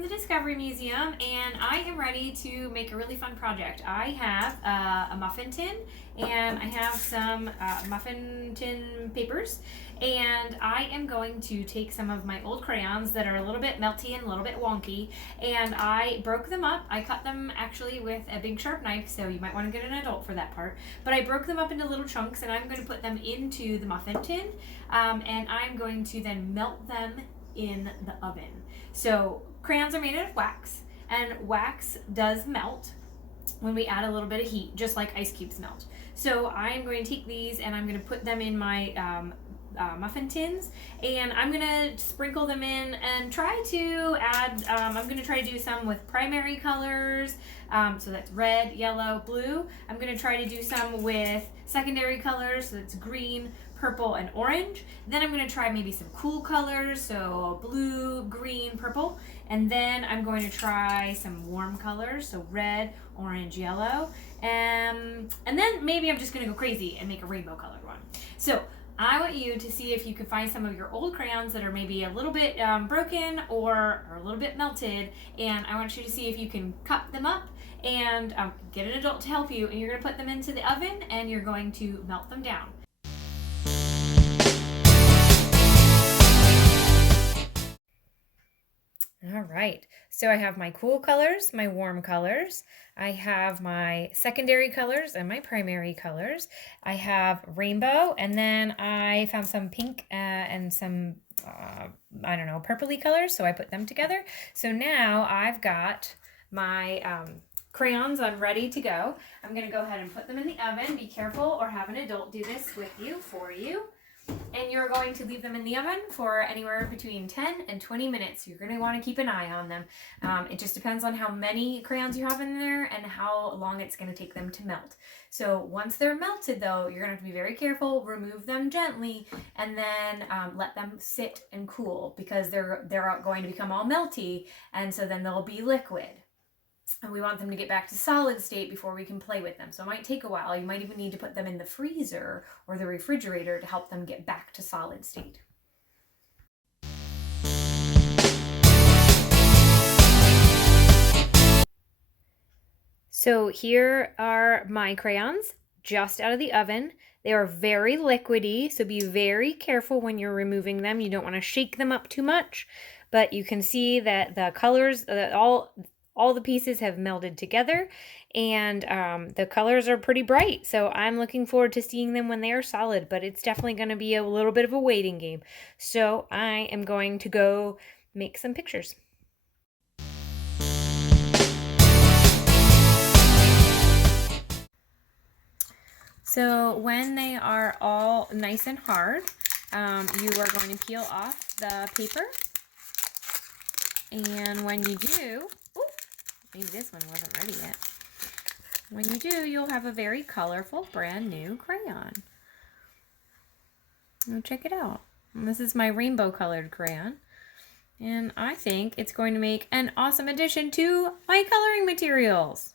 from the Discovery Museum, and I am ready to make a really fun project. I have a muffin tin, and I have some muffin tin papers, and I am going to take some of my old crayons that are a little bit melty and a little bit wonky, and I broke them up. I cut them actually with a big sharp knife, so you might want to get an adult for that part, but I broke them up into little chunks, and I'm going to put them into the muffin tin, and I'm going to then melt them in the oven. So crayons are made out of wax, and wax does melt when we add a little bit of heat, just like ice cubes melt. So I'm going to take these and I'm going to put them in my muffin tins, and I'm going to sprinkle them in and try to add, I'm going to try to do some with primary colors, so that's red, yellow, blue. I'm going to try to do some with secondary colors, so that's green, purple, and orange. Then I'm going to try maybe some cool colors, so blue, green, purple. And then I'm going to try some warm colors, so red, orange, yellow. And then maybe I'm just going to go crazy and make a rainbow colored one. So I want you to see if you can find some of your old crayons that are maybe a little bit broken or a little bit melted, and I want you to see if you can cut them up and get an adult to help you, and you're going to put them into the oven and you're going to melt them down. All right, so I have my cool colors, my warm colors. I have my secondary colors and my primary colors. I have rainbow, and then I found some pink and some, I don't know, purpley colors, so I put them together. So now I've got my crayons. I'm ready to go. I'm going to go ahead and put them in the oven. Be careful or have an adult do this with you, for you. And you're going to leave them in the oven for anywhere between 10 and 20 minutes. You're going to want to keep an eye on them. It just depends on how many crayons you have in there and how long it's going to take them to melt. So once they're melted, though, you're going to have to be very careful. Remove them gently, and then let them sit and cool, because they're going to become all melty, and so then they'll be liquid. And we want them to get back to solid state before we can play with them. So it might take a while. You might even need to put them in the freezer or the refrigerator to help them get back to solid state. So here are my crayons just out of the oven. They are very liquidy, so be very careful when you're removing them. You don't want to shake them up too much, but you can see that the colors, all the pieces have melded together, and the colors are pretty bright. So I'm looking forward to seeing them when they are solid, but it's definitely going to be a little bit of a waiting game. So I am going to go make some pictures. So when they are all nice and hard, you are going to peel off the paper. And when you do, maybe this one wasn't ready yet. When you do, you'll have a very colorful, brand new crayon. Now check it out. And this is my rainbow colored crayon. And I think it's going to make an awesome addition to my coloring materials.